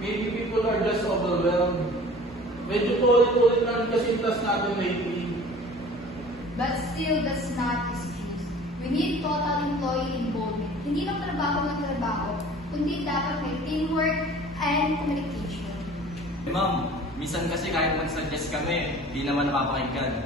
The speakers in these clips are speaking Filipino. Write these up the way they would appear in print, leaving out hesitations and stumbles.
Maybe people are just overwhelmed. Medyo paulit-ulit na rin kasi yung task natin lately. But still, that's not excuse. We need total employee involvement. Hindi lang trabaho ng trabaho, kundi dapat may teamwork and communication. Ma'am, minsan kasi kahit mag-suggest kami, di naman napapakinggan.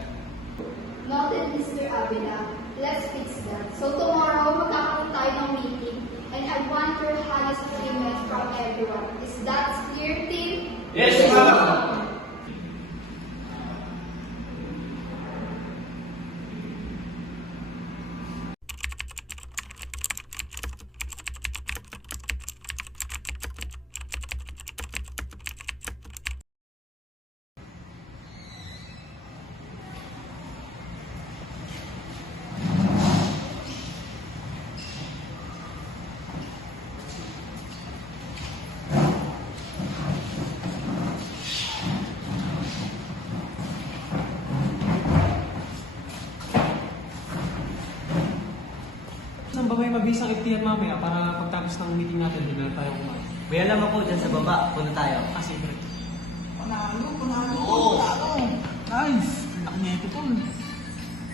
Noted, Mr. Avila. Let's fix that. So tomorrow, magkakaroon tayo ng meeting and I want your honest agreement from everyone. Is that clear, team? Yes, ma'am! Saan ba may mabisang FTR mamaya para pagtapos ng meeting natin, hindi na tayo kumain? May alam ako dyan sa baba, punta tayo. Kasi, Panalo, panalo, Oo. panalo. Nice! Laki na ito, tol.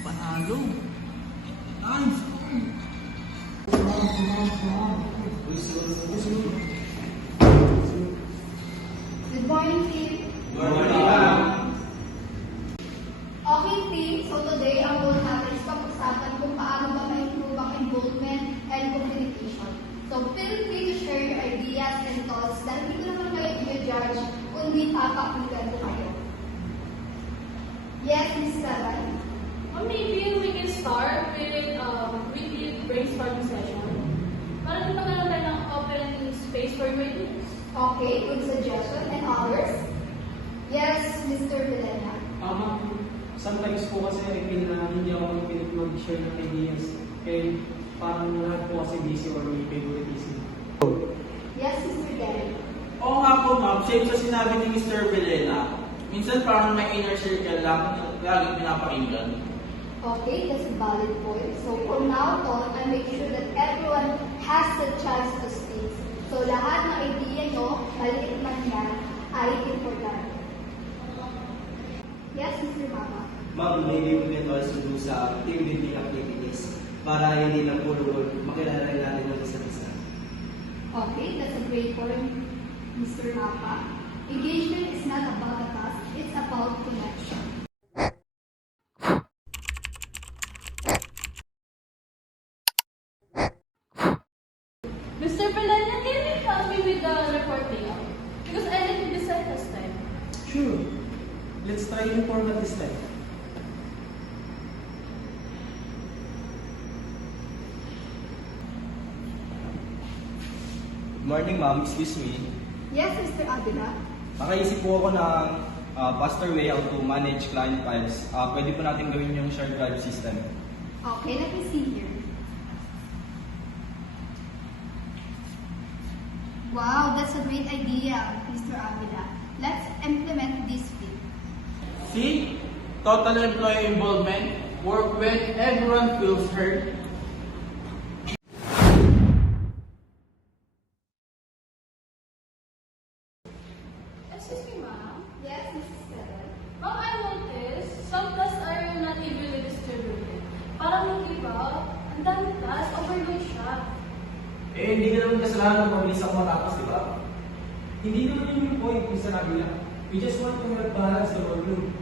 Panalo. Nice! Good morning, team. Okay, team. So today, ang goal natin is pag-usapan kung paano ba ma-improve ang involvement and communication. So feel free to share your ideas and thoughts dahil hindi ko naman kayo i-judge kundi papakinggan ko kayo. Yes, Ms. Saran? Or maybe we can start with weekly brainstorming session. Para di magkaroon tayo ng open space for your ideas. Okay, good suggestion. And others? Yes, Mr. Vilena. sometimes po kasi I feel na hindi ako pilit mag-share ng ideas. Kaya parang lahat po kasi busy or may favoritism. Yes, Mr. Gary. Oo nga po, ma'am. Same sa sinabi ni Mr. Vilena. Minsan parang may inner circle lang na laging pinapakinggan. Okay, that's a valid point. So from now on, I make sure that everyone has the chance to speak. So lahat ng idea nyo, maliit man yan, ay important. Yes, Mr. Mama. Ma'am, maybe we can also do sa team building activities para hindi lang puro makilala natin ng isa't isa. Okay, that's a great point, Mr. Mapa. Engagement is not about a task, it's about connection. Mr. Pelena, can you help me with the report layout? Because I didn't decide last time. Sure. Let's try yung format this time. Good morning, ma'am. Excuse me. Yes, Mr. Avila. Nakaisip po ako ng faster way how to manage client files. Pwede po natin gawin yung shared drive system. Okay, let me see here. Wow, that's a great idea, Mr. Avila. Let's implement this fit. See? Total employee involvement. Work when everyone feels heard. Excuse me, ma'am. Yes, Mrs. Stella. Ma'am, I noticed some tasks are not evenly distributed. Parang yung iba, ang dami tasks, overload siya. Eh, hindi ka naman kasalanan ng mabilis ako matapos, di ba? Hindi naman yun yung point kung sinabi lang. We just want to help balance the workload.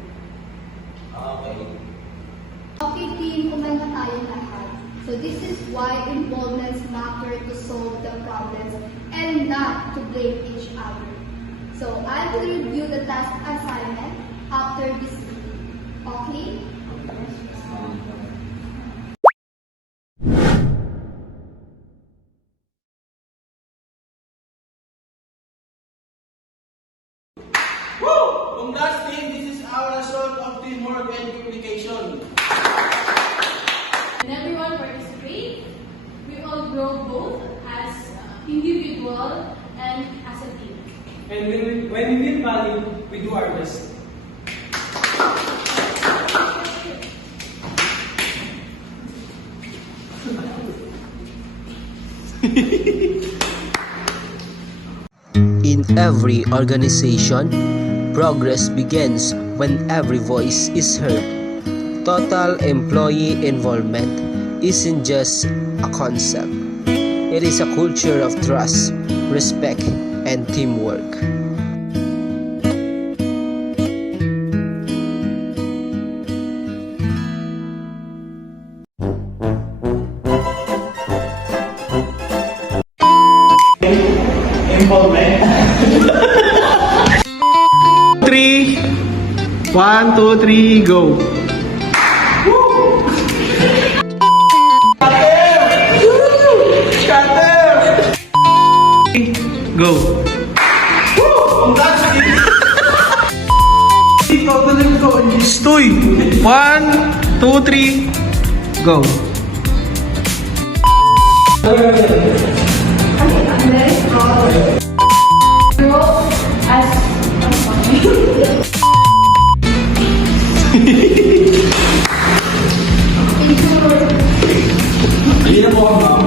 Okay. Okay, team, kumanta tayong lahat. So this is why involvements matter to solve the problems and not to blame each other. So I will review the task assignment after this meeting. Okay? Woo! Congrats, team! This is our result of teamwork and communication. And everyone participate. We all grow both as individual and as a team. And when we feel valued, we do our best. In every organization, progress begins when every voice is heard. Total employee involvement isn't just a concept. It is a culture of trust, respect, and teamwork. Involvement. 3, 1, 2, 3, go! Go! Stoy! 1, 2, 3, go! Hindi na po ako, ma'am.